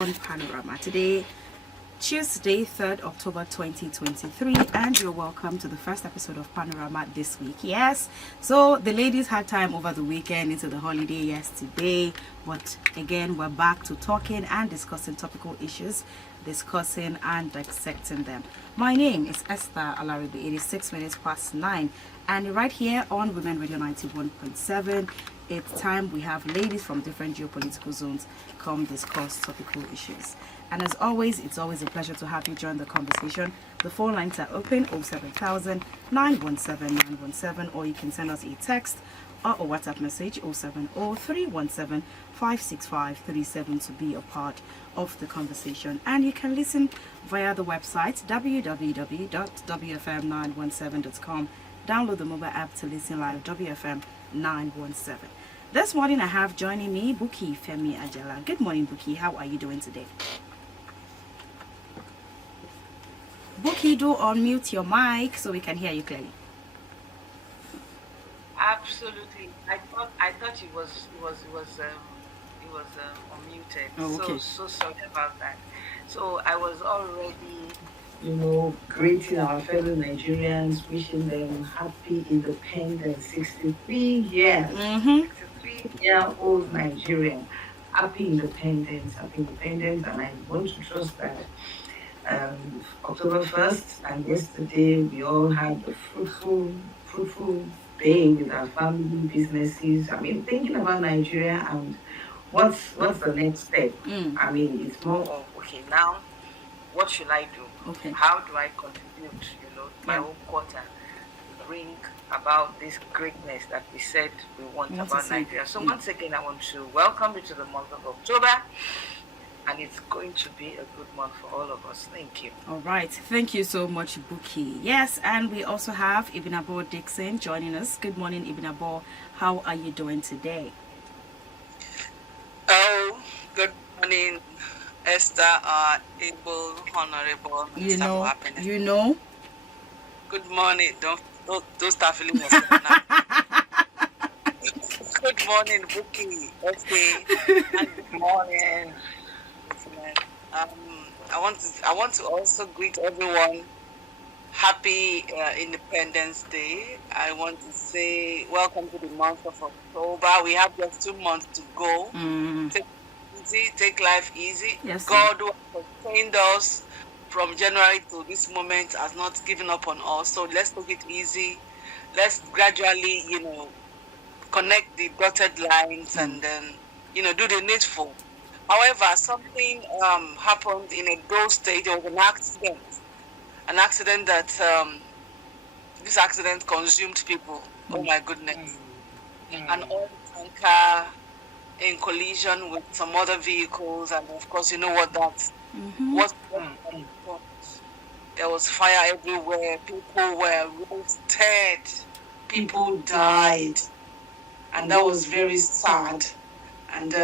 on Panorama. Today, Tuesday, 3rd October 2023, and you're welcome to the first episode of Panorama this week. Yes, so the ladies had time over the weekend into the holiday yesterday, but again, we're back to talking and discussing topical issues, discussing and dissecting them. My name is Esther Alaribi. It is 6 minutes past 9, and right here on Women Radio 91.7. It's time we have ladies from different geopolitical zones come discuss topical issues. And as always, it's always a pleasure to have you join the conversation. The phone lines are open 07000 917 917, or you can send us a text or a WhatsApp message 070 317 56537 to be a part of the conversation. And you can listen via the website www.wfm917.com. Download the mobile app to listen live, WFM 917. This morning I have joining me Buki Femi Ajala. Good morning, Buki. How are you doing today? Buki, do unmute your mic so we can hear you clearly. Absolutely. I thought it was unmuted. Oh, okay. So sorry about that. So I was already, greeting our fellow Nigerians, wishing them happy independence. 63 years. 63-year-old Nigerian. Happy independence, and I want to trust that October 1st and yesterday we all had a fruitful day with our family, businesses. Thinking about Nigeria and what's the next step. It's more of, okay, now what should I do? Okay. How do I contribute, my own quarter to bring about this greatness that we said we want about Nigeria. So once again, I want to welcome you to the month of October, and it's going to be a good month for all of us. Thank you. All right. Thank you so much, Buki. Yes, and we also have Ibinabo Dixon joining us. Good morning, Ibinabo. How are you doing today? Oh, good morning, Esther, able, honorable Minister for Happiness. Good morning. Don't start feeling yourself now. Good morning, Buki. Okay. And good morning. I want to also greet everyone. Happy Independence Day. I want to say welcome to the month of October. We have just 2 months to go. Take life easy. Yes, God who has sustained us from January to this moment has not given up on us. So let's take it easy. Let's gradually, connect the dotted lines and then, do the needful. However, something happened in Edo State. There was an accident that this accident consumed people. Oh my goodness. An oil tanker in collision with some other vehicles, and of course you know what that was. There was fire everywhere. People were roasted. People died, and that was very sad. And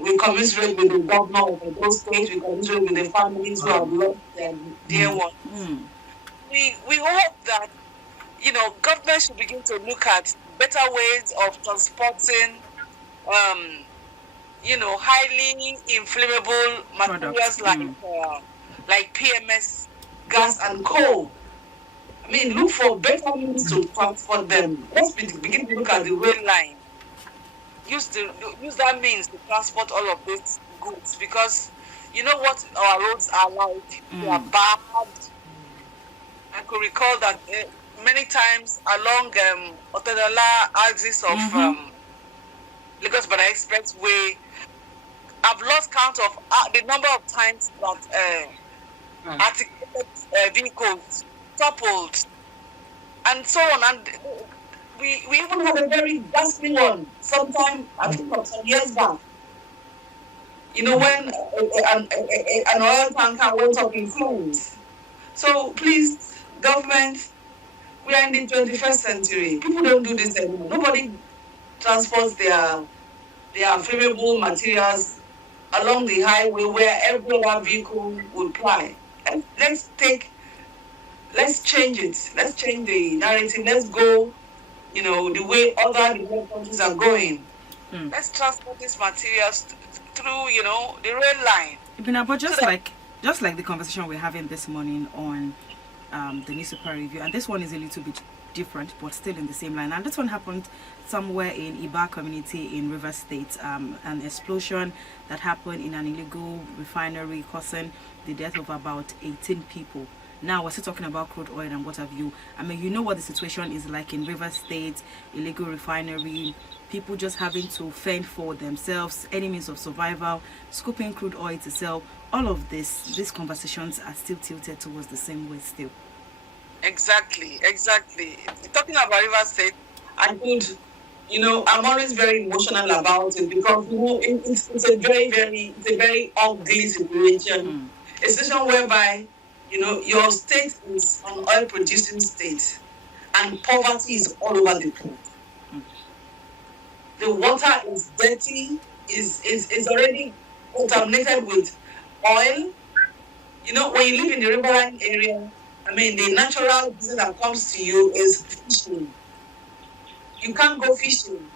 we commiserate with the governor of those states. We commiserate with the families who have lost their dear ones. We hope that government should begin to look at better ways of transporting highly inflammable materials like PMS, gas and coal. Look for better means to transport them. Let's begin to look at the rail line. Use that means to transport all of these goods, because you know what our roads are like. They are bad. I could recall that many times along Otedala axis of Lagos Badagry Expressway, I've lost count of the number of times that articulated vehicles toppled and so on. And we even had a very ghastly one sometime, I think some years back. When an oil tanker went up in flames. So please, government, we are in the 21st century. People don't do this anymore. Nobody transports their flammable materials along the highway where every other vehicle would ply. And let's change it. Let's change the narrative. Let's go, the way other developed countries are going. Let's transport these materials through, you know, the rail line. But just like the conversation we're having this morning on the newspaper review, and this one is a little bit different, but still in the same line. And this one happened somewhere in Iba community in River State. An explosion that happened in an illegal refinery causing the death of about 18 people. Now we're still talking about crude oil and what have you. I mean, you know what the situation is like in River State, illegal refinery, people just having to fend for themselves, any means of survival, scooping crude oil to sell. All of these conversations are still tilted towards the same way still. Exactly. Talking about River State, I could, you know, I'm always very emotional about it because, you know, it's a very ugly situation. A situation whereby, you know, your state is an oil producing state and poverty is all over the place. The water is dirty, is already contaminated with oil. You know, when you live in the riverine area, I mean, the natural business that comes to you is fishing. You can't go fishing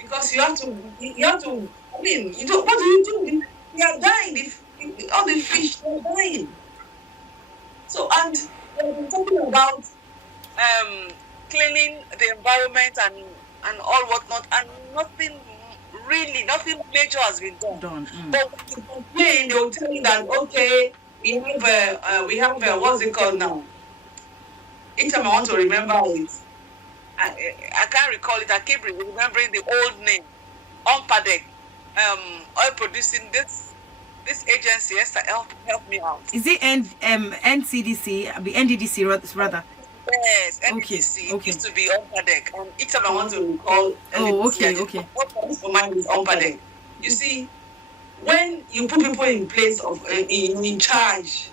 because you have to, I mean, you don't, what do you do? You are dying. All the fish are dying. So, and we're talking about cleaning the environment and all whatnot, and nothing major has been done. But when you complain, they'll tell you that, okay, we have what's it called now? Each time I want to remember it, I can't recall it. I keep remembering the old name, Ompadek, oil producing this agency. Yes, help me out. Is it NCDC? NDDC rather. Yes, NDDC. Okay. It used to be Ompadek, and each time I want to recall. Okay. What for mine is Ompadek. You see, when you put people in place of in charge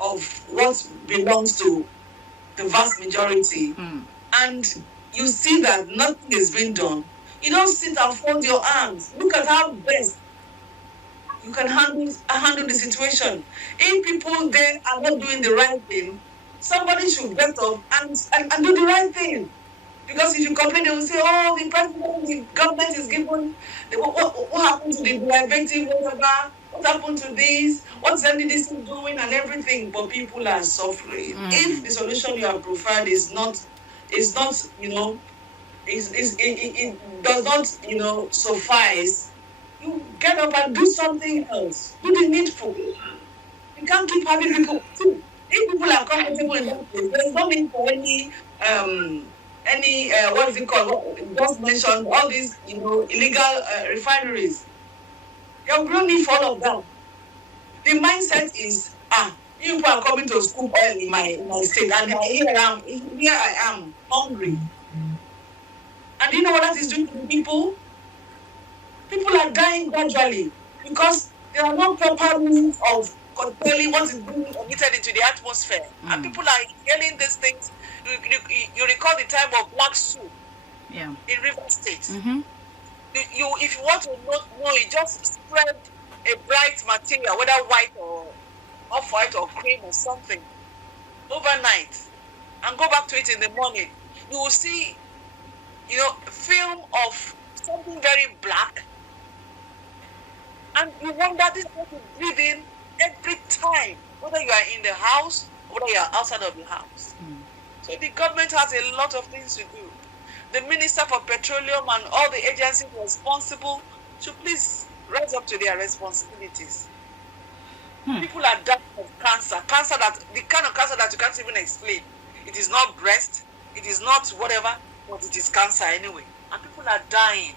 of what belongs to the vast majority, and you see that nothing is being done, you don't sit and fold your arms. Look at how best you can handle the situation. If people there are not doing the right thing, somebody should get up and do the right thing. Because if you complain, they will say, oh, the government is given, what happened to the preventive, whatever, what happened to this, what's NDDC doing and everything, but people are suffering. If the solution you have preferred is not, you know, it does not, you know, suffice, you get up and do something else. Do the needful. You can't keep having people, too. If people are comfortable in that place, there's no need for any what is it called? Just mentioned all these, you know, illegal refineries. There will no need for all of that. The mindset is, people are coming to scoop oil in my state, and here I am hungry. And do you know what that is doing to the people? People are dying gradually because there are no proper means of controlling what is being emitted into the atmosphere. And people are inhaling these things. You recall the time of black soup in River State. If you want to know, you just spread a bright material, whether white or off-white or cream or something, overnight, and go back to it in the morning. You will see, you know, film of something very black, and you wonder this is what you breathe in every time, whether you are in the house or whether you are outside of the house. So the government has a lot of things to do. The Minister for Petroleum and all the agencies responsible should please rise up to their responsibilities. People are dying of cancer that the kind of cancer that you can't even explain. It is not breast, it is not whatever, but it is cancer anyway. And people are dying.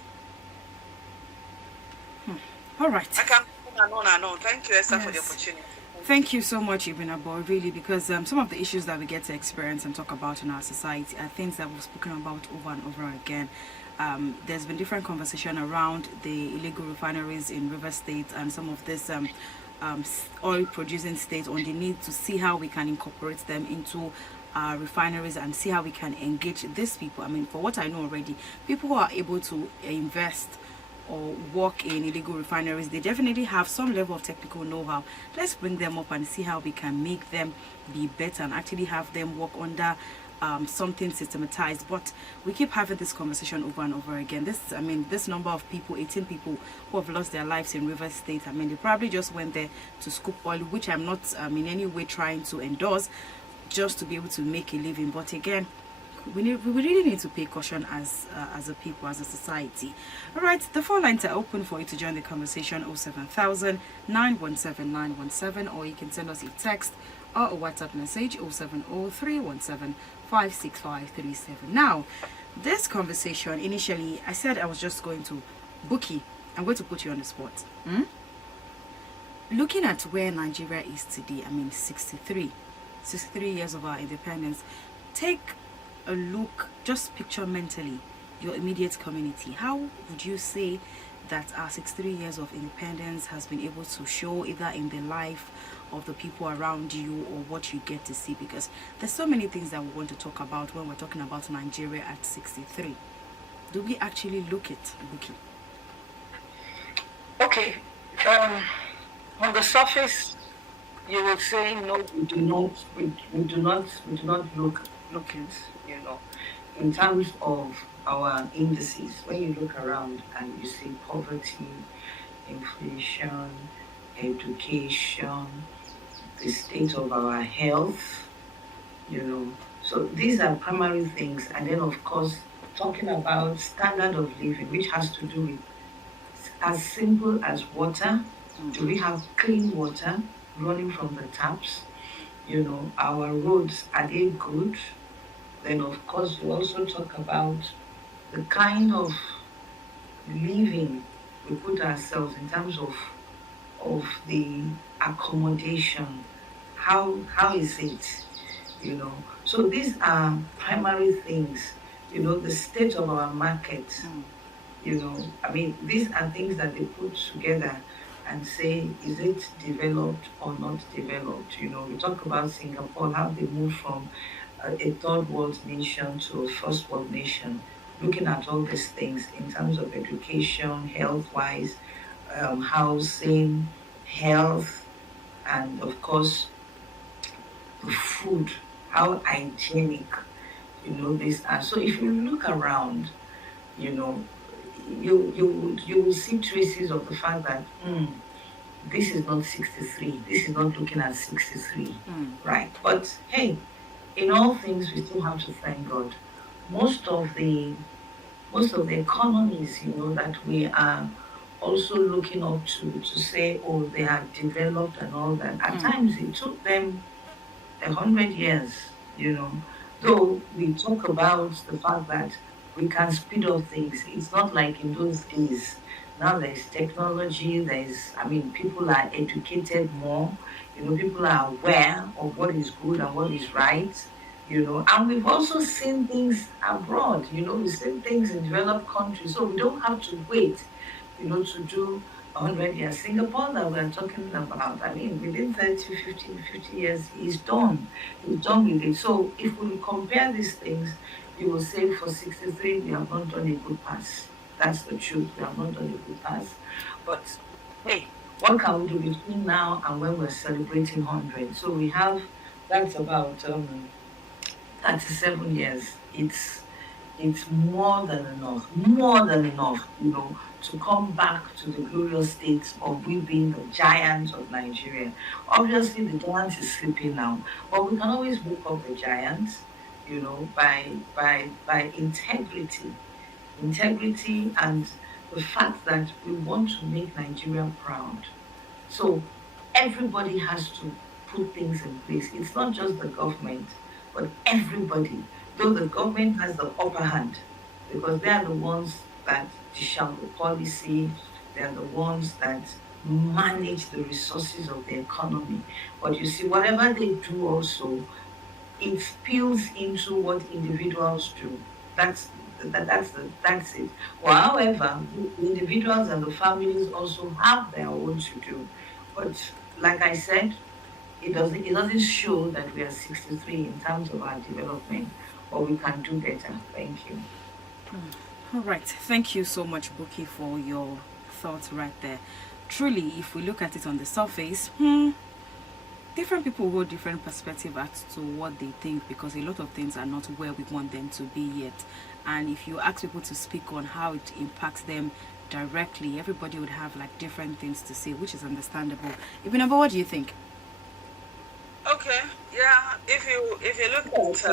All right. I can go on and on. Thank you, Esther, for the opportunity. Thank you so much, Ibinabo, really, because some of the issues that we get to experience and talk about in our society are things that we've spoken about over and over again. There's been different conversation around the illegal refineries in River State and some of this oil-producing states on the need to see how we can incorporate them into refineries and see how we can engage these people. I mean, for what I know already, people who are able to invest or work in illegal refineries, they definitely have some level of technical know-how. Let's bring them up and see how we can make them be better and actually have them work under something systematized, but we keep having this conversation over and over again. This number of people, 18 people who have lost their lives in Rivers State, they probably just went there to scoop oil, which I'm not in any way trying to endorse, just to be able to make a living. But again, we really need to pay caution as a people, as a society. All right, the phone lines are open for you to join the conversation. 07000 917 917, or you can send us a text or a WhatsApp message 070 56537. Now, this conversation, initially I said I was just going to Bookie. I'm going to put you on the spot. Looking at where Nigeria is today, 63 years of our independence. Take a look, just picture mentally your immediate community. How would you say that our 63 years of independence has been able to show, either in the life of the people around you or what you get to see? Because there's so many things that we want to talk about when we're talking about Nigeria at 63. Do we actually look it, Buki? Okay. On the surface, you will say no. We do not look it, in terms of our indices. When you look around and you see poverty, inflation, education, the state of our health, so these are primary things. And then of course, talking about standard of living, which has to do with as simple as water. Do we have clean water running from the taps? Our roads, are they good? Then of course we also talk about the kind of living we put ourselves in terms of the accommodation. How is it? So these are primary things. The state of our market. These are things that they put together and say, is it developed or not developed? We talk about Singapore, how they moved from a third world nation to a first world nation, looking at all these things in terms of education, health-wise, housing, health, and of course, the food, how hygienic, these are. So if you look around, you will see traces of the fact that this is not 63. This is not looking at 63, right? But hey, in all things, we still have to thank God. Most of the economies, that we are also looking up to say, oh, they have developed and all that. At times, it took them 100 years, Though we talk about the fact that we can speed up things. It's not like in those days. Now there's technology, people are educated more, people are aware of what is good and what is right, and we've also seen things abroad, we've seen things in developed countries, so we don't have to wait, to do 100 years. Singapore that we're talking about, within 50 years, he's done with it. So if we compare these things, you will say for 63, we have not done a good pass. That's the truth. We have not done a good pass. But hey, what can we do between now and when we're celebrating 100? So we have, that's about 37 years. It's more than enough, to come back to the glorious state of we being the giants of Nigeria. Obviously, the giant is sleeping now, but we can always wake up the giants, by integrity and the fact that we want to make Nigeria proud. So everybody has to put things in place. It's not just the government, but everybody. Though the government has the upper hand, because they are the ones that dish out the policy, they are the ones that manage the resources of the economy. But you see, whatever they do also, it spills into what individuals do. That's it. Well, however, the individuals and the families also have their own to do. But like I said, it doesn't show that we are 63 in terms of our development, but we can do better. Thank you. All right. Thank you so much, Buki, for your thoughts right there. Truly, if we look at it on the surface, different people hold different perspective as to what they think, because a lot of things are not where we want them to be yet. And if you ask people to speak on how it impacts them directly, everybody would have like different things to say, which is understandable. Even about, what do you think? Okay, yeah. If you look at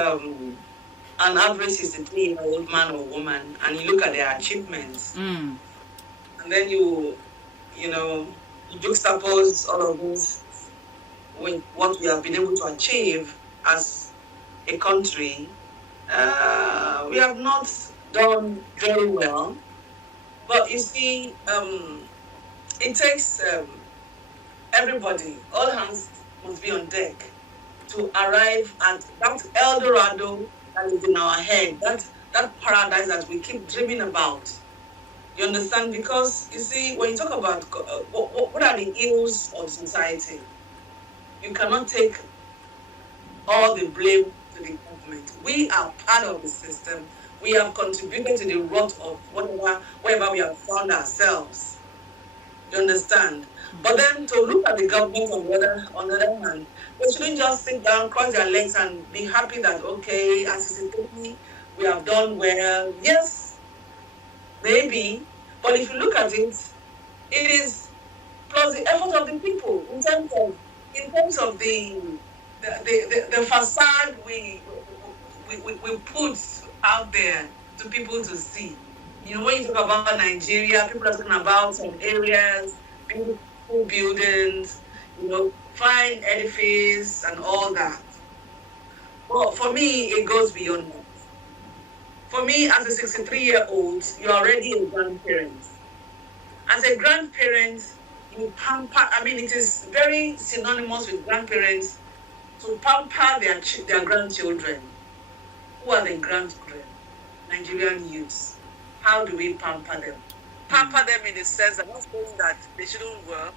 an average 63-year-old man or woman, and you look at their achievements, and then you juxtapose all of this with what we have been able to achieve as a country, we have not done very well. But you see, it takes everybody, all hands must be on deck to arrive at that El Dorado that is in our head, that paradise that we keep dreaming about. You understand? Because you see, when you talk about what are the ills of society, you cannot take all the blame to the government. We are part of the system. We have contributed to the rot of wherever we have found ourselves. You understand? But then to look at the government on the other hand, they shouldn't just sit down, cross their legs, and be happy that, okay, as a city, we have done well. Yes, maybe. But if you look at it, it is plus the effort of the people in terms of the facade we put out there to people to see. When you talk about Nigeria, people are talking about some areas, beautiful buildings, fine edifice and all that. But for me, it goes beyond that. For me, as a 63-year-old, you're already a grandparent. As a grandparent, you pamper, it is very synonymous with grandparents to pamper their grandchildren. Who are the grandchildren? Nigerian youths. How do we pamper them? Pamper them in the sense that I'm not saying that they shouldn't work,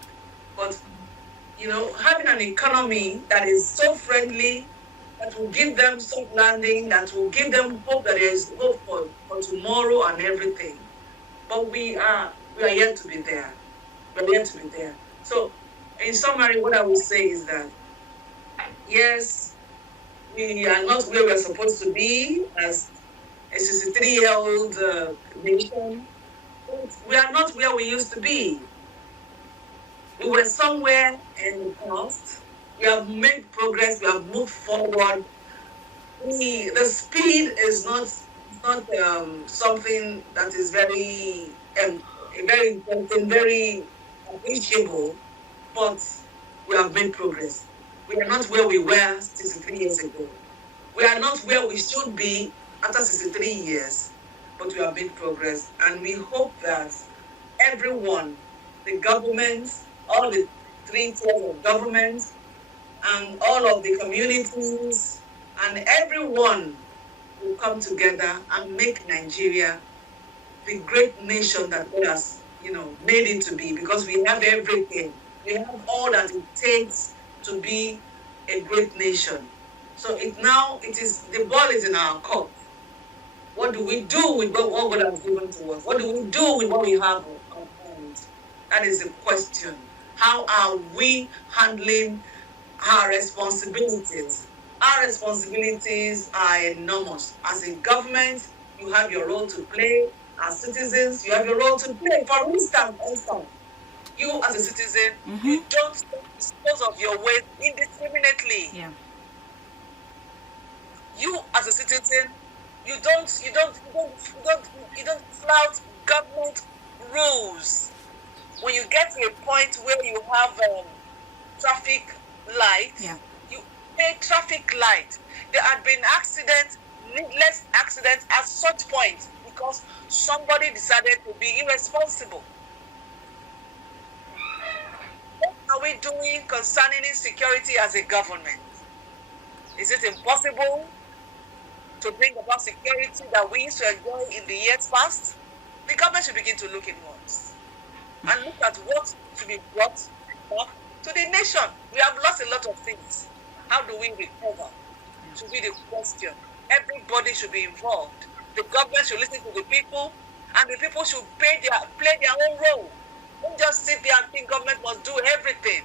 but having an economy that is so friendly, that will give them soft landing, that will give them hope that there is hope for tomorrow and everything. But we are yet to be there. We're yet to be there. So, in summary, what I will say is that, yes, we are not where we're supposed to be as a 63-year-old nation. We are not where we used to be. We were somewhere in the past. We have made progress. We have moved forward. The speed is not something that is very important, very appreciable, but we have made progress. We are not where we were 63 years ago. We are not where we should be after 63 years, but we have made progress. And we hope that everyone, the government, all the 3 tiers of government, and all of the communities, and everyone will come together and make Nigeria the great nation that God has, made it to be, because we have everything. We have all that it takes to be a great nation. So the ball is in our court. What do we do with what God has given to us? What do we do with what we have on hand? That is the question. How are we handling our responsibilities? Our responsibilities are enormous. As a government, you have your role to play. As citizens, you have your role to play. For instance, you as a citizen, you don't dispose of your waste indiscriminately. Yeah. You as a citizen, you don't flout government rules. When you get to a point where you have traffic light, you pay traffic light. There had been accidents, needless accidents at such point because somebody decided to be irresponsible. What are we doing concerning insecurity as a government? Is it impossible to bring about security that we used to enjoy in the years past? The government should begin to look inwards and look at what should be brought back to the nation. We have lost a lot of things. How do we recover? Should be the question. Everybody should be involved. The government should listen to the people, and the people should play their own role. Don't just sit there and think government must do everything.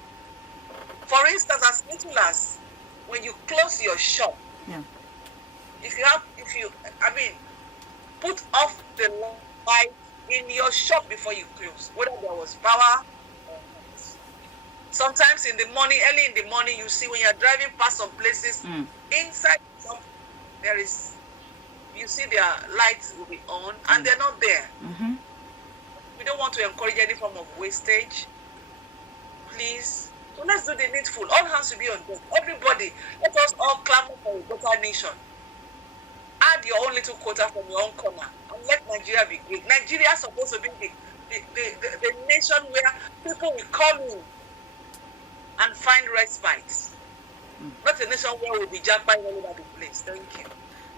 For For instance, as little as when you close your shop, Yeah. if you, I mean, put off the light in your shop before you close, whether there was power or not. Sometimes in the morning, early in the morning, you see when you're driving past some places, inside the shop, you see their lights will be on and they're not there. We don't want to encourage any form of wastage. Please, so let's do the needful. All hands will be on deck. Everybody, let us all clamor for a better nation. Add your own little quota from your own corner and let Nigeria be great. Nigeria is supposed to be the nation where people will come in and find respite. Not a nation where we'll be jacked all over the place. Thank you.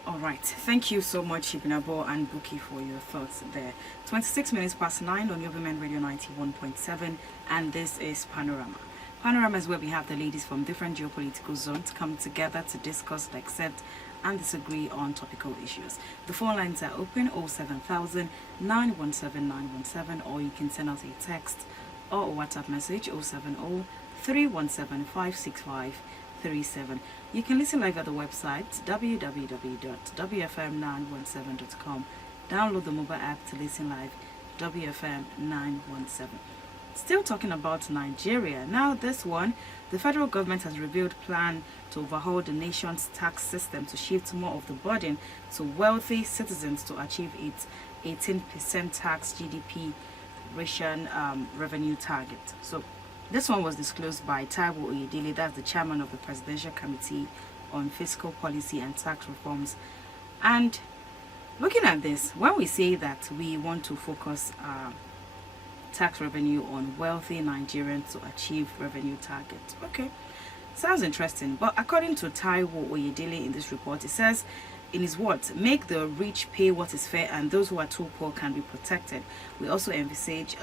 All right. Thank you so much, Ibinabo and Buki, for your thoughts there. 26 minutes past 9 on your Women Radio 91.7, and this is Panorama. Panorama is where we have the ladies from different geopolitical zones come together to discuss, accept, and disagree on topical issues. The phone lines are open 07000 917 917, or you can send us a text or a WhatsApp message 070 317 565 37. You can listen live at the website www.wfm917.com. Download the mobile app to listen live, WFM917. Still talking about Nigeria. Now this one, the federal government has revealed plan to overhaul the nation's tax system to shift more of the burden to wealthy citizens to achieve its 18% tax GDP ration revenue target. So this one was disclosed by Taiwo Oyedele, that's the chairman of the Presidential Committee on Fiscal Policy and Tax Reforms. And looking at this, when we say that we want to focus tax revenue on wealthy Nigerians to achieve revenue target, okay, sounds interesting. But according to Taiwo Oyedele in this report, it says, in his words, make the rich pay what is fair and those who are too poor can be protected. We also envisage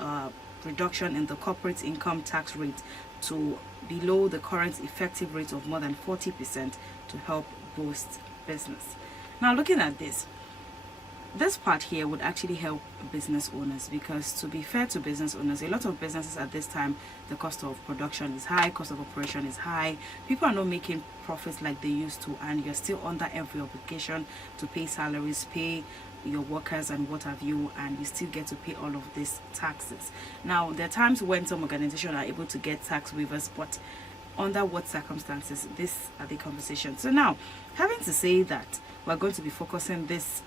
reduction in the corporate income tax rate to below the current effective rate of more than 40% to help boost business. Now looking at this part here would actually help business owners, because to be fair to business owners, a lot of businesses at this time, the cost of production is high, cost of operation is high, people are not making profits like they used to, and you're still under every obligation to pay salaries, pay your workers and what have you, and you still get to pay all of these taxes. Now there are times when some organizations are able to get tax waivers, but under what circumstances? These are the conversations. So now, having to say that we're going to be focusing this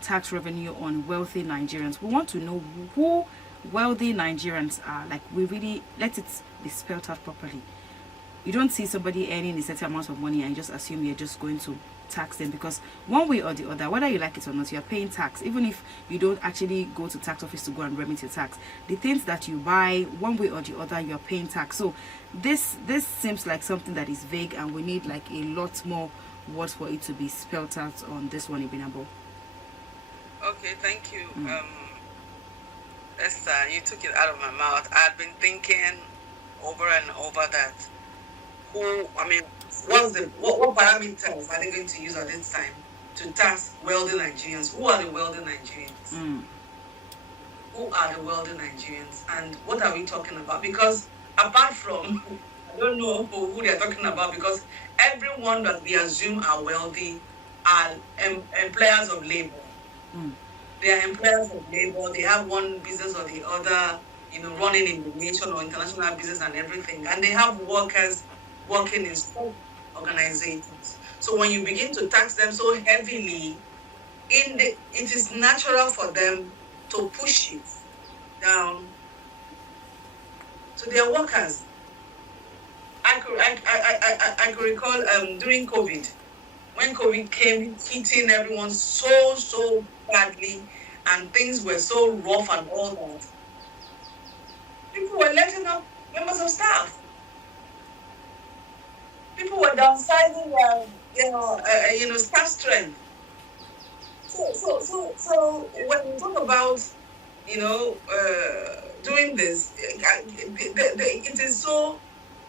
tax revenue on wealthy Nigerians, we want to know who wealthy Nigerians are. Like, we really let it be spelled out properly. You don't see somebody earning a certain amount of money and you just assume you're just going to tax them, because one way or the other, whether you like it or not, you're paying tax. Even if you don't actually go to tax office to go and remit your tax, the things that you buy, one way or the other, you're paying tax. So this seems like something that is vague, and we need like a lot more words for it to be spelled out on this one, Ibinabo. Okay, thank you. Esther, you took it out of my mouth. I've been thinking over and over that what parameters are they going to use at this time to tax wealthy Nigerians? Who are the wealthy Nigerians? Who are the wealthy Nigerians? And what are we talking about? Because apart from, I don't know who they're talking about, because everyone that we assume are wealthy are employers of labor. They are employers of labor. They have one business or the other, running in the nation or international business and everything. And they have workers working in small organizations. So when you begin to tax them so heavily, it is natural for them to push it down to their workers. I could recall during COVID, when COVID came hitting everyone so badly, and things were so rough and all that, people were letting up members of staff. People were downsizing their staff strength. So when we talk about doing this,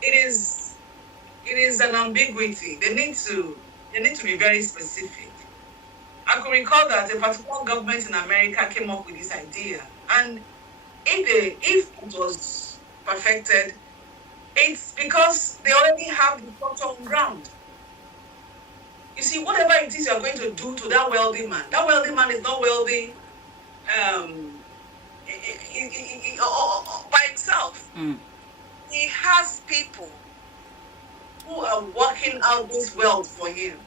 it is an ambiguity. They need to be very specific. I could recall that a particular government in America came up with this idea, and if it was perfected, It's because they already have the culture on ground. You see, whatever it is you're going to do to that wealthy man is not wealthy by himself. He has people who are working out this wealth for him.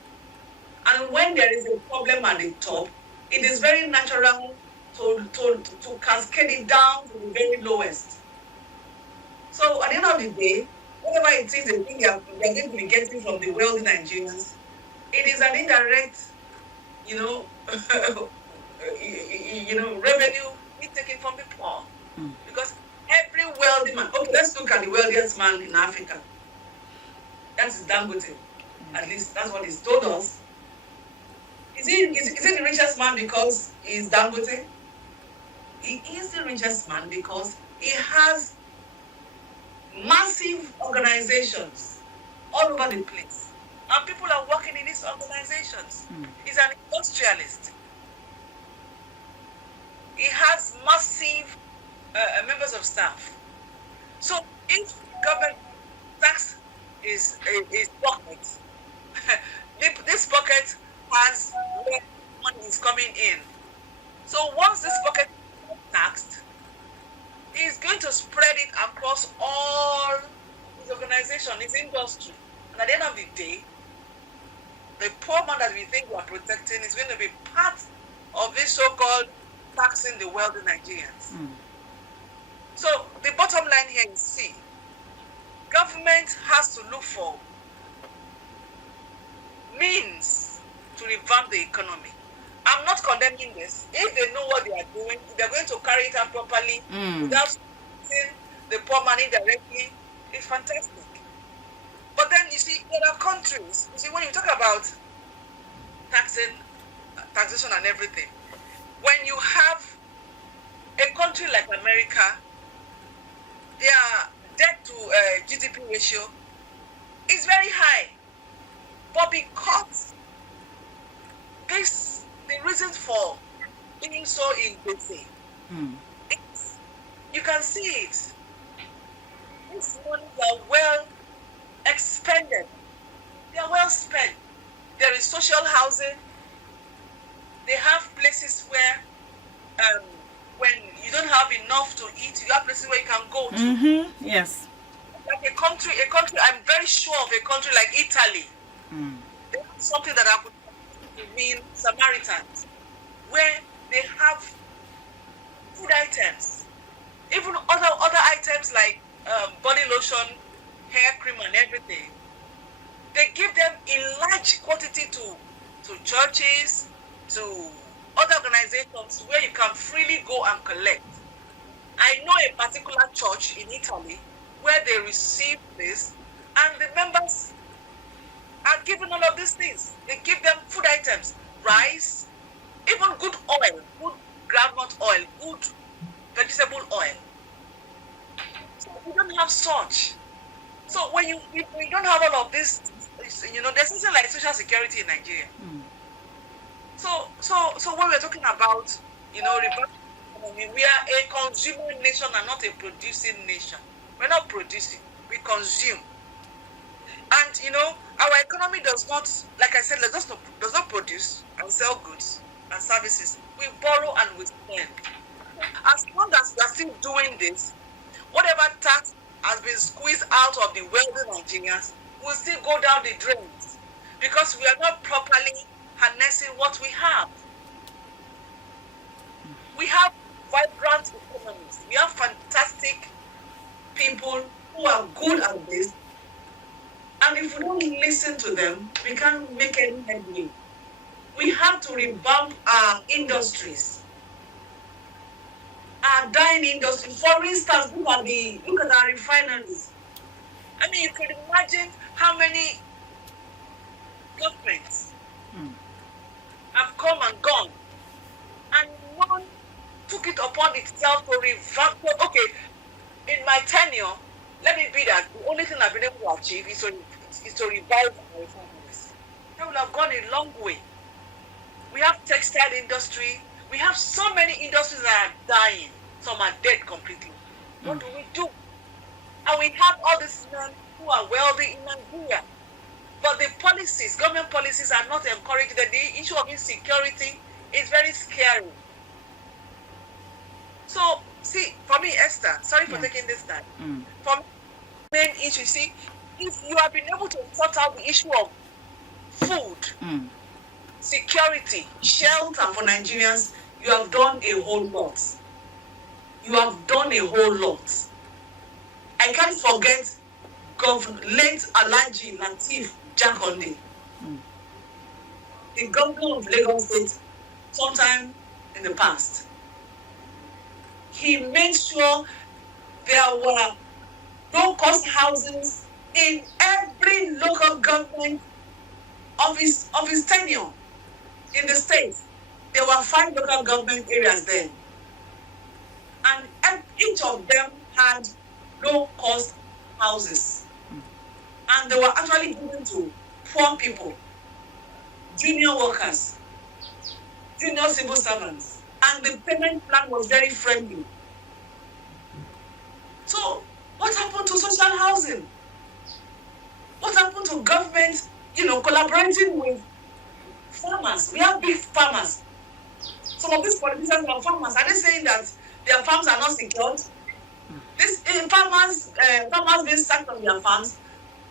And when there is a problem at the top, it is very natural to cascade it down to the very lowest. So at the end of the day, whatever it is the thing you're going to be getting from the wealthy Nigerians, it is an indirect, revenue being taken from the poor. Because every wealthy man, okay, let's look at the wealthiest man in Africa. That's Dangote. At least that's what he's told us. Is he the richest man because he's Dangote? He is the richest man because he has massive organizations all over the place. And people are working in these organizations. He's an industrialist. He has massive members of staff. So if government tax is pocket, this pocket has where money is coming in. So once this pocket is taxed, he's going to spread it across all his organization, his industry. And at the end of the day, the poor man that we think we are protecting is going to be part of this so-called taxing the wealthy Nigerians. So the bottom line here is C. Government has to look for means to revamp the economy. I'm not condemning this. If they know what they are doing, if they're going to carry it out properly without taxing the poor man indirectly, it's fantastic. But then you see, there are countries, you see, when you talk about taxation and everything, when you have a country like America, their debt to GDP ratio is very high. But because the reason for being so invasive, you can see it. These monies are well expended. They are well spent. There is social housing. They have places where when you don't have enough to eat, you have places where you can go to. Yes. Like a country, I'm very sure of a country like Italy. They have something that I would mean Samaritans, where they have food items, even other items like body lotion, hair cream and everything. They give them in large quantity to churches, to other organizations where you can freely go and collect. I know a particular church in Italy where they receive this, and the members are given all of these things. They give them food items, rice, even good oil, good groundnut oil, good vegetable oil. So we don't have such. So when you don't have all of this, there's something like social security in Nigeria. So when we're talking about, we are a consuming nation and not a producing nation. We're not producing, we consume. And our economy does not, like I said, does not produce and sell goods and services. We borrow and we spend. As long as we are still doing this, whatever tax has been squeezed out of the wealthy Nigerians will still go down the drains because we are not properly harnessing what we have. We have vibrant economies. We have fantastic people who are good at this. And if we don't listen to them, we can't make any headway. We have to revamp our industries. Our dying industry. For instance, look at our refineries. I mean, you can imagine how many governments have come and gone, and none took it upon itself to revamp. Okay, in my tenure, let it be that the only thing I've been able to achieve is to revive our refineries. That would have gone a long way. We have textile industry. We have so many industries that are dying. Some are dead completely. What do we do? And we have all these men who are wealthy in Nigeria. But the policies, government policies are not encouraging. The issue of insecurity is very scary. So, see, for me, Esther, sorry for taking this time. For me, the main issue, see, if you have been able to sort out the issue of food, security, shelter for Nigerians, you have done a whole lot. You have done a whole lot. I can't forget late Alhaji Lateef Jakande, the governor of Lagos State, sometime in the past. He made sure there were low-cost houses in every local government of his tenure in the state. There were 5 local government areas then. And each of them had low-cost houses. And they were actually given to poor people, junior workers, junior civil servants. And the payment plan was very friendly. So, what happened to social housing? What happened to government, collaborating with farmers? We have big farmers. Some of these politicians are farmers. Are they saying that their farms are not secured? Farmers being sacked from their farms.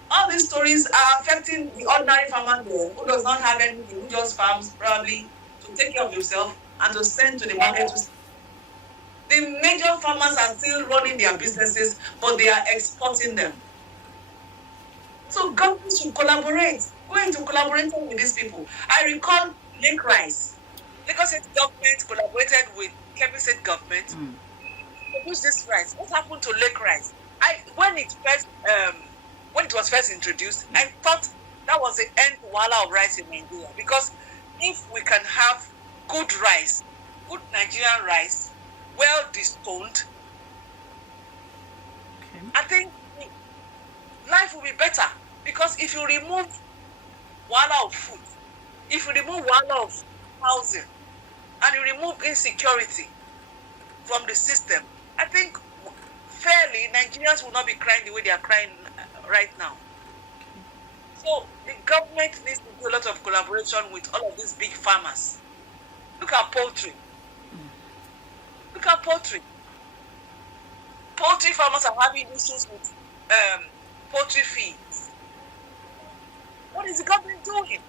All these stories are affecting the ordinary farmer there who does not have anything, who just farms probably to take care of himself and to send to the market. The major farmers are still running their businesses, but they are exporting them. So governments should collaborate. Go into collaborating with these people. I recall Lake Rice. Lagos State government collaborated with Kebbi State government to produce this rice. What happened to Lake Rice? When it was first introduced, I thought that was the end to Wahala of rice in Nigeria. Because if we can have good rice, good Nigerian rice, well destoned, I think life will be better. Because if you remove Wahala of food, if you remove Wahala of housing, and you remove insecurity from the system, I think fairly Nigerians will not be crying the way they are crying right now. So the government needs to do a lot of collaboration with all of these big farmers. Look at poultry. Look at poultry. Poultry farmers are having issues with poultry feeds. What is the government doing?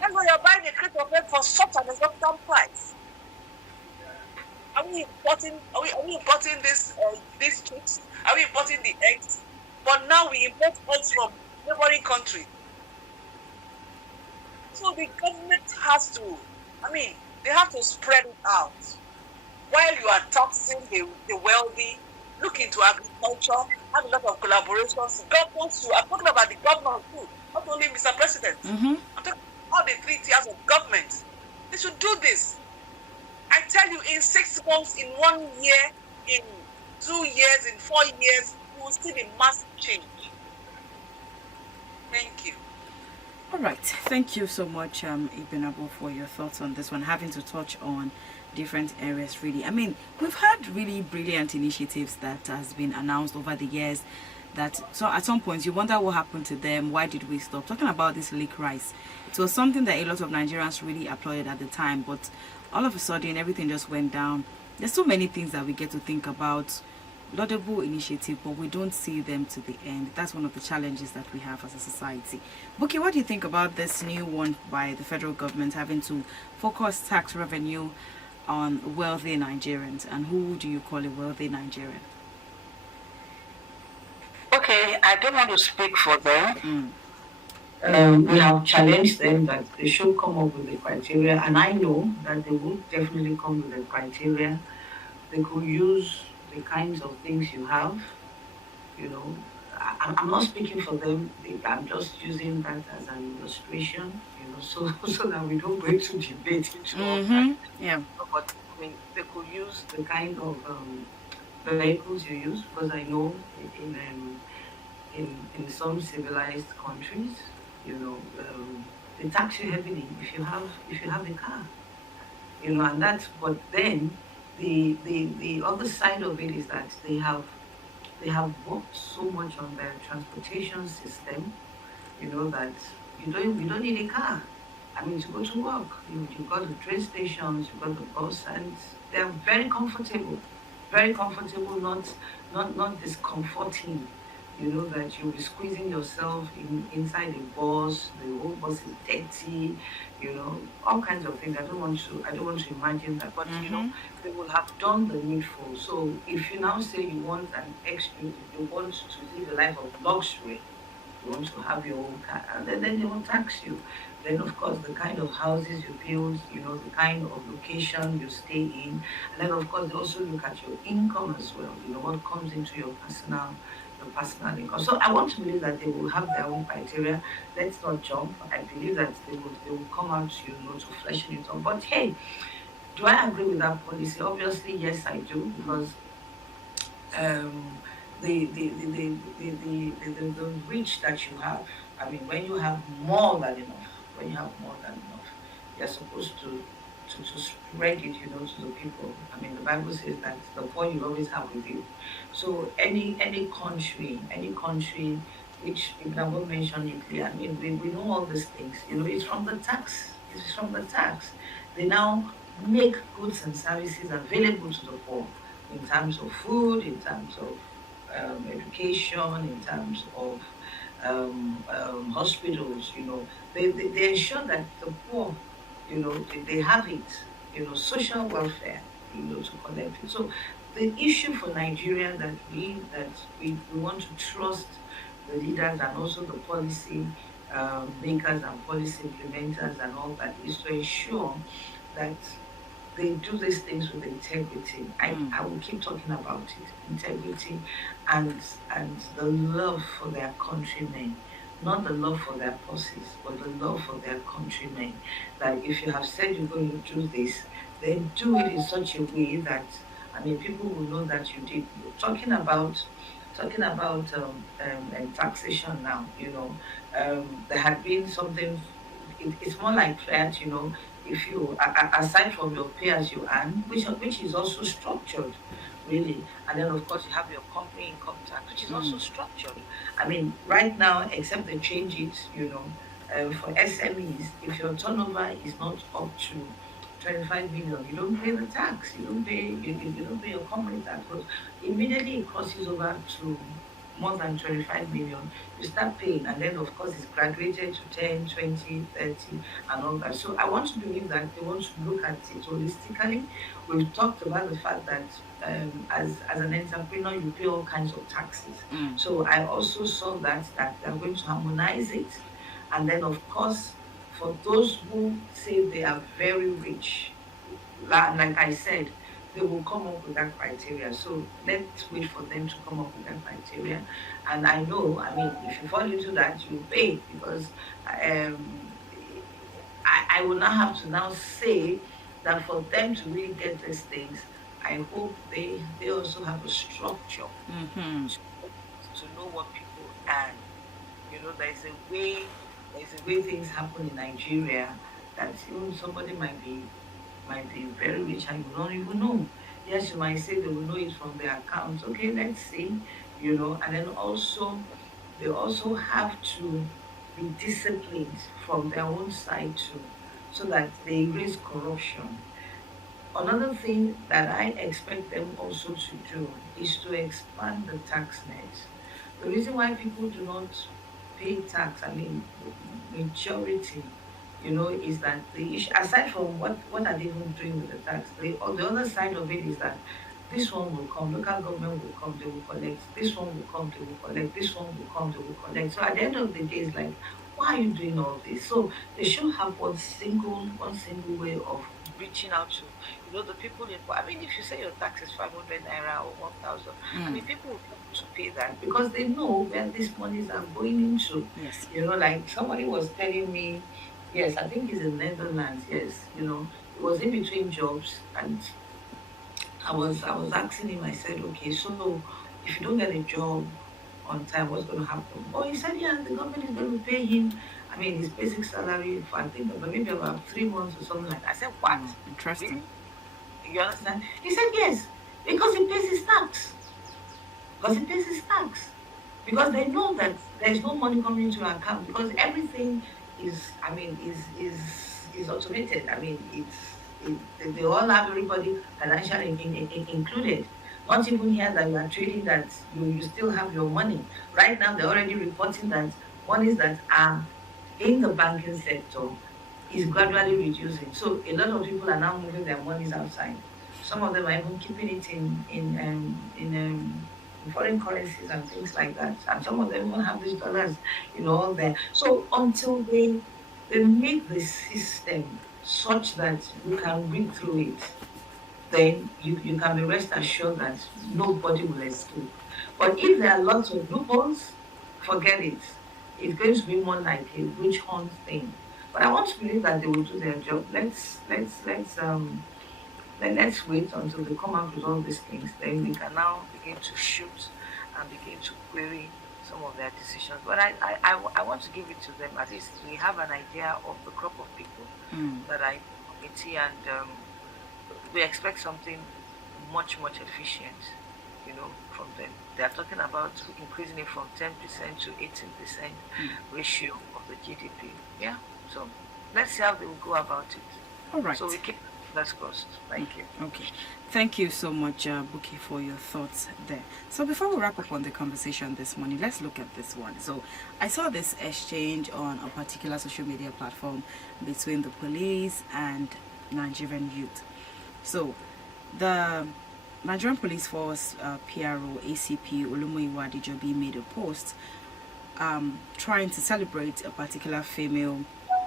That's why you're buying a crate of egg for such an exorbitant price. Are we importing these chicks? Are we importing the eggs? But now we import eggs from neighboring countries. So the government has to, they have to spread it out. While you are taxing the wealthy, look into agriculture, have a lot of collaborations. Governments too. I'm talking about the government too, not only Mr. President. I'm talking about all the 3 tiers of government. They should do this. I tell you, in 6 months, in 1 year, in 2 years, in 4 years, you will see the massive change. Thank you. All right. Thank you so much, Ibenabo, for your thoughts on this one, having to touch on different areas, really. We've had really brilliant initiatives that has been announced over the years that so at some point you wonder what happened to them, why did we stop? Talking about this Lake Rice, it was something that a lot of Nigerians really applauded at the time, but all of a sudden everything just went down. There's so many things that we get to think about, laudable initiative, but we don't see them to the end. That's one of the challenges that we have as a society. Buki, what do you think about this new one by the federal government having to focus tax revenue on wealthy Nigerians, and who do you call a wealthy Nigerian? Okay, I don't want to speak for them. We have challenged them that they should come up with the criteria, and I know that they will definitely come with the criteria. They could use the kinds of things you have. I'm not speaking for them. I'm just using that as an illustration. So that we don't go into debate. Yeah. But they could use the kind of vehicles you use, because I know in some civilized countries, they tax you heavily if you have a car, and that's. But then the other side of it is that they have they have worked so much on their transportation system, that you don't need a car. I mean, to go to work, you've got the train stations, you've got the bus, and they're very comfortable, not discomforting. That you'll be squeezing yourself inside the bus, the whole bus is dirty, all kinds of things. I don't want to imagine that, but they will have done the needful. So if you now say you want you want to live a life of luxury, you want to have your own car, and then they will tax you. Then, of course, the kind of houses you build, the kind of location you stay in, and then, of course, they also look at your income as well. What comes into your personal income. So I want to believe that they will have their own criteria. Let's not jump. I believe that they will come out, to flesh it out. But hey, do I agree with that policy? Obviously, yes, I do, because the reach that you have. I mean, when you have more than enough, you're supposed to spread it, to the people. I mean, the Bible says that the poor you always have with you. So any country, which Ibn Abu mentioned Italy, I mean, we know all these things. It's from the tax. It's from the tax. They now make goods and services available to the poor in terms of food, in terms of education, in terms of hospitals. They ensure that the poor, they have it, social welfare, to collect it. So the issue for Nigeria that we want to trust the leaders and also the policy makers and policy implementers and all that is to ensure that they do these things with integrity. I will keep talking about it. Integrity and the love for their countrymen. Not the love for their bosses, but the love for their countrymen. That if you have said you're going to do this, then do it in such a way that, I mean, people will know that you did. Talking about taxation now, there had been something, it's more like that, if you, aside from your pay as you earn, which is also structured, really, and then of course you have your company income tax, which is also structured. I mean, right now, except they change it, for SMEs, if your turnover is not up to 25 million, you don't pay the tax, you don't pay your company tax. But immediately it crosses over to more than 25 million, you start paying, and then of course it's graduated to 10, 20, 30, and all that. So I want to believe that they want to look at it holistically. We've talked about the fact that as an entrepreneur, you pay all kinds of taxes. So I also saw that they're going to harmonize it, and then of course, for those who say they are very rich, like I said, they will come up with that criteria. So let's wait for them to come up with that criteria. And I know, I mean, if you fall into that, you pay, because I will not have to now say that for them to really get these things, I hope they also have a structure to know what people earn. There's a way things happen in Nigeria that even somebody might be very rich and you don't even know. Yes, you might say they will know it from their accounts. Okay, let's see, and then also they also have to be disciplined from their own side too, so that they erase corruption. Another thing that I expect them also to do is to expand the tax net. The reason why people do not pay tax, I mean, majority, is that the issue, aside from what are they even doing with the tax, on the other side of it is that this one will come, local government will come, they will collect, this one will come, they will collect, this one will come, they will collect. So at the end of the day, it's like, why are you doing all this? So they should have one single way of reaching out to, the people in, I mean, if you say your tax is 500 naira or 1,000, I mean, people will come to pay that because they know where these monies are going into. Yes. Like somebody was telling me, yes, I think it's in Netherlands, yes, it was in between jobs, and I was asking him, I said, okay, so if you don't get a job on time, what's going to happen? Oh, he said, yeah, the government is going to pay him, I mean, his basic salary for, I think, maybe about 3 months or something like that. I said, what? Interesting. You understand? He said, yes, because he pays his tax. because he pays his tax. Because they know that there's no money coming into your account because everything is, I mean, is automated. I mean, they all have everybody financially included. Not even here that you are trading that you still have your money. Right now, they're already reporting that monies that are in the banking sector is gradually reducing. So a lot of people are now moving their monies outside. Some of them are even keeping it in foreign currencies and things like that. And some of them even have these dollars, all there. So until they make the system such that you can read through it, then you can be rest assured that nobody will escape. But if there are lots of loopholes, forget it. It's going to be more like a witch hunt thing. But I want to believe that they will do their job. Let's wait until they come out with all these things. Then we can now begin to shoot and begin to query some of their decisions. But I want to give it to them. At least we have an idea of the crop of people that are in the committee, and we expect something much, much efficient, from them. They are talking about increasing it from 10% to 18% ratio of the GDP. Yeah. So let's see how they will go about it. All right. So we keep that crossed. Thank you. Okay. Thank you so much, Buki, for your thoughts there. So before we wrap up on the conversation this morning, let's look at this one. So I saw this exchange on a particular social media platform between the police and Nigerian youth. So the Nigerian Police Force PRO ACP Olumoyiwa Adijobi made a post trying to celebrate a particular female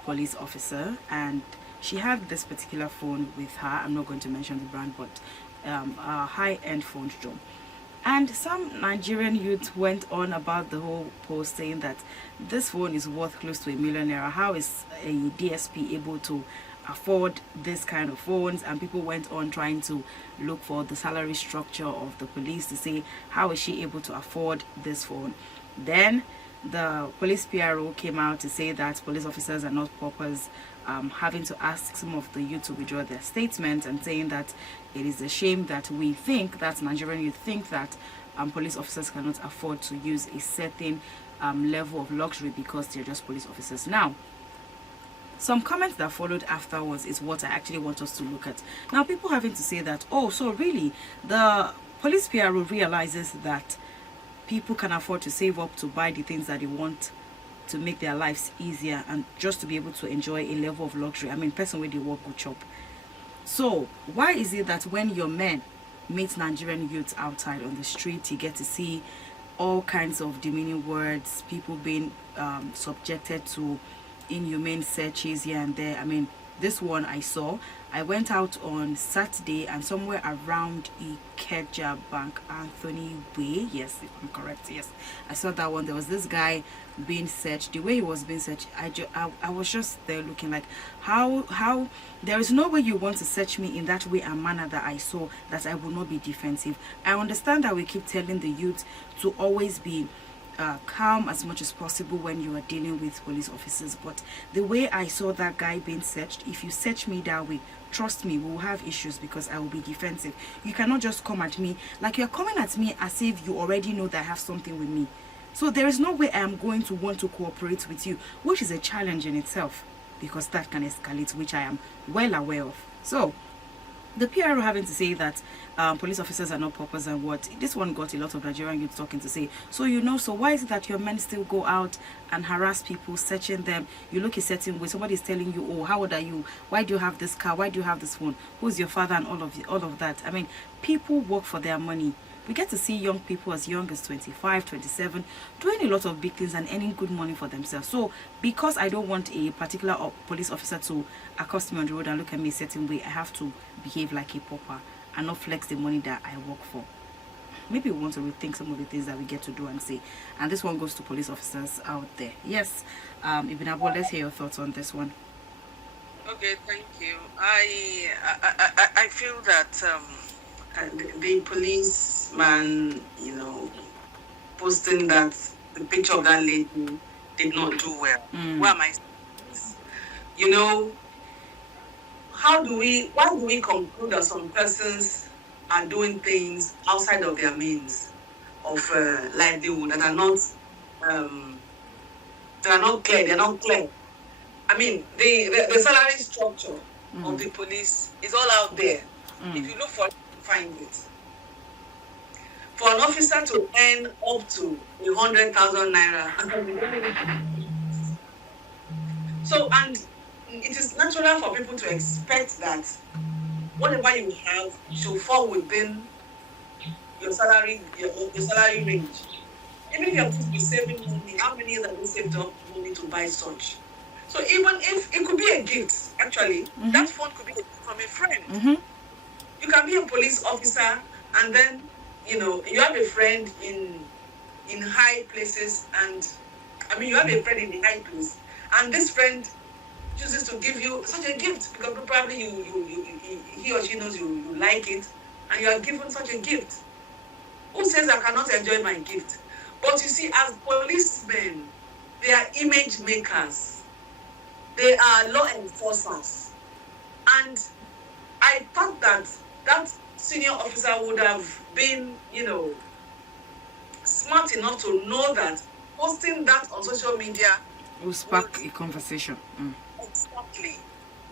police officer, and she had this particular phone with her. I'm not going to mention the brand, but a high-end phone drone. And some Nigerian youth went on about the whole post, saying that this phone is worth close to $1 million. How is a DSP able to afford this kind of phones? And people went on trying to look for the salary structure of the police to say, how is she able to afford this phone? Then the police PRO came out to say that police officers are not paupers, having to ask some of the youth to withdraw their statements, and saying that it is a shame that we think that Nigerian youth think that police officers cannot afford to use a certain level of luxury because they're just police officers. Now, some comments that followed afterwards is what I actually want us to look at. Now, people having to say that, oh, so really, the police PRO realizes that people can afford to save up to buy the things that they want to make their lives easier and just to be able to enjoy a level of luxury. I mean, person where they work good chop. So why is it that when your men meet Nigerian youths outside on the street, you get to see all kinds of demeaning words, people being subjected to inhumane searches here and there? I mean, this one I went out on Saturday, and somewhere around Ikeja Bank, Anthony Way, yes, if I'm correct, yes, I saw that one. There was this guy being searched. The way he was being searched, I was just there looking like, how there is no way you want to search me in that way and manner that I saw, that I will not be defensive. I understand that we keep telling the youth to always be calm as much as possible when you are dealing with police officers, but the way I saw that guy being searched, if you search me that way, trust me, we will have issues because I will be defensive. You cannot just come at me like you're coming at me as if you already know that I have something with me. So there is no way I am going to want to cooperate with you, which is a challenge in itself, because that can escalate, which I am well aware of. So the PRO having to say that police officers are not paupers, and what this one got a lot of Nigerian youth talking to say, so so why is it that your men still go out and harass people, searching them? You look a certain way, somebody is telling you, oh, how old are you, why do you have this car, why do you have this phone, who's your father, and all of that. I mean, people work for their money. We get to see young people as young as 25, 27 doing a lot of big things and earning good money for themselves. So because I don't want a particular police officer to accost me on the road and look at me a certain way, I have to behave like a pauper and not flex the money that I work for. Maybe we want to rethink some of the things that we get to do and say. And this one goes to police officers out there. Yes, Ibn Abo, let's hear your thoughts on this one. Okay, thank you. I feel that the policeman, posting that the picture of that lady did not do well. Where am I? Why do we conclude that some persons are doing things outside of their means of livelihood that are not clear. They're not clear. I mean, the salary structure of the police is all out there. If you look for it, you find it. For an officer to earn up to 100,000 naira, so, and it is natural for people to expect that whatever you have should fall within your salary, your salary range. Even if you're supposed to be saving money, how many years have you saved up money to buy such? So even if it could be a gift, actually, that phone could be a gift from a friend. You can be a police officer, and then you have a friend in high places, and I mean you have a friend in the high place, and this friend chooses to give you such a gift because probably he or she knows you like it, and you are given such a gift. Who says I cannot enjoy my gift? But you see, as policemen, they are image makers. They are law enforcers. And I thought that senior officer would have been, smart enough to know that posting that on social media will spark a conversation. Exactly.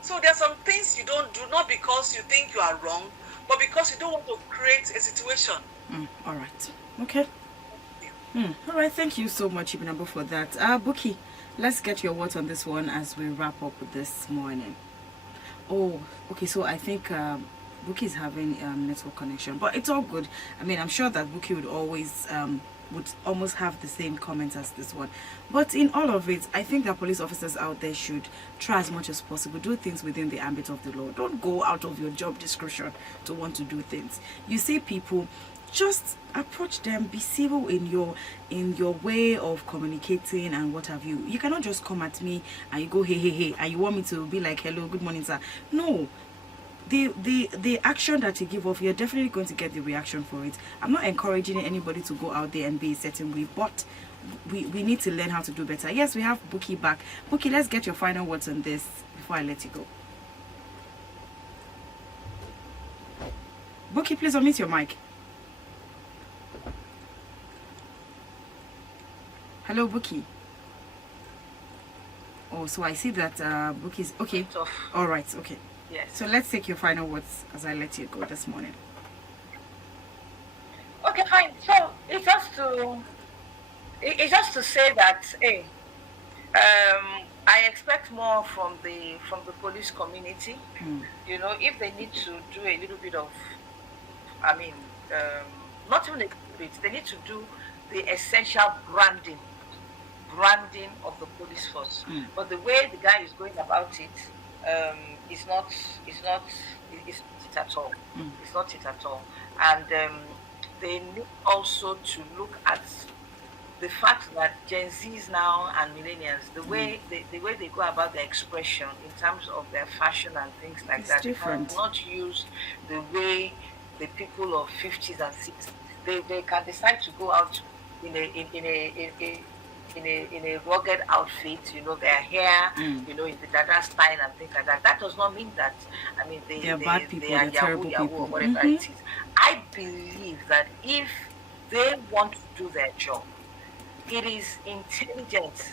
So there are some things you don't do, not because you think you are wrong, but because you don't want to create a situation. All right. Okay. All right. Thank you so much, Ibinabo, for that. Buki, let's get your words on this one as we wrap up this morning. Oh, okay. So I think Buki is having network connection, but it's all good. I mean, I'm sure that Buki would almost have the same comments as this one. But in all of it, I think that police officers out there should try as much as possible, do things within the ambit of the law. Don't go out of your job description to want to do things. You see people, just approach them, be civil in your way of communicating and what have you. You cannot just come at me and you go hey and you want me to be like hello, good morning, sir. No. The action that you give off, you're definitely going to get the reaction for it. I'm not encouraging anybody to go out there and be a certain way, but we need to learn how to do better. Yes, we have Buki back. Buki, let's get your final words on this before I let you go. Buki, please unmute your mic. Hello, Buki. Oh, so I see that Buki's okay. All right, okay. Yes. So let's take your final words as I let you go this morning. Okay, fine. So it's just to say that, hey, I expect more from the police community. If they need to do a little bit of, not even a little bit, they need to do the essential branding of the police force. But the way the guy is going about it, it's not it at all. It's not it at all. And they need also to look at the fact that Gen Zs now and millennials, the way they go about their expression in terms of their fashion and things like it's that, different. they cannot use the way the people of 50s and 60s. They can decide to go out in a rugged outfit, their hair, in the Dada style and things like that. That does not mean that, they are bad people, they are terrible Yahoo people. or whatever it is. I believe that if they want to do their job, it is intelligence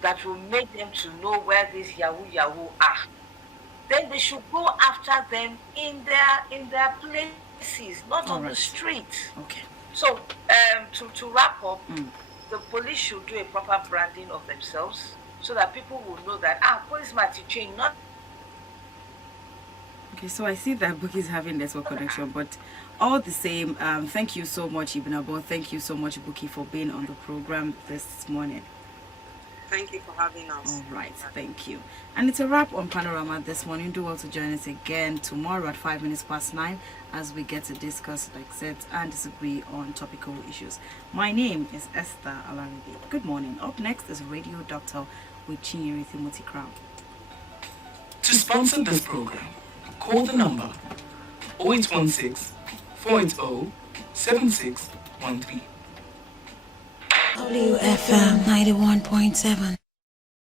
that will make them to know where these Yahoo are. Then they should go after them in their places, not on the street. Okay. So to wrap up, the police should do a proper branding of themselves so that people will know that policeman to change, not. Okay, so I see that Buki is having network connection, but all the same, thank you so much, Ibinabo. Thank you so much, Buki, for being on the program this morning. Thank you for having us. All right, thank you. And it's a wrap on Panorama this morning. Do well to join us again tomorrow at 9:05 as we get to discuss, like said, and disagree on topical issues. My name is Esther Alaribe. Good morning. Up next is Radio Doctor with Chinyere Timothy Crown. To sponsor this program, call the number 0816 480 7613. WFM 91.7.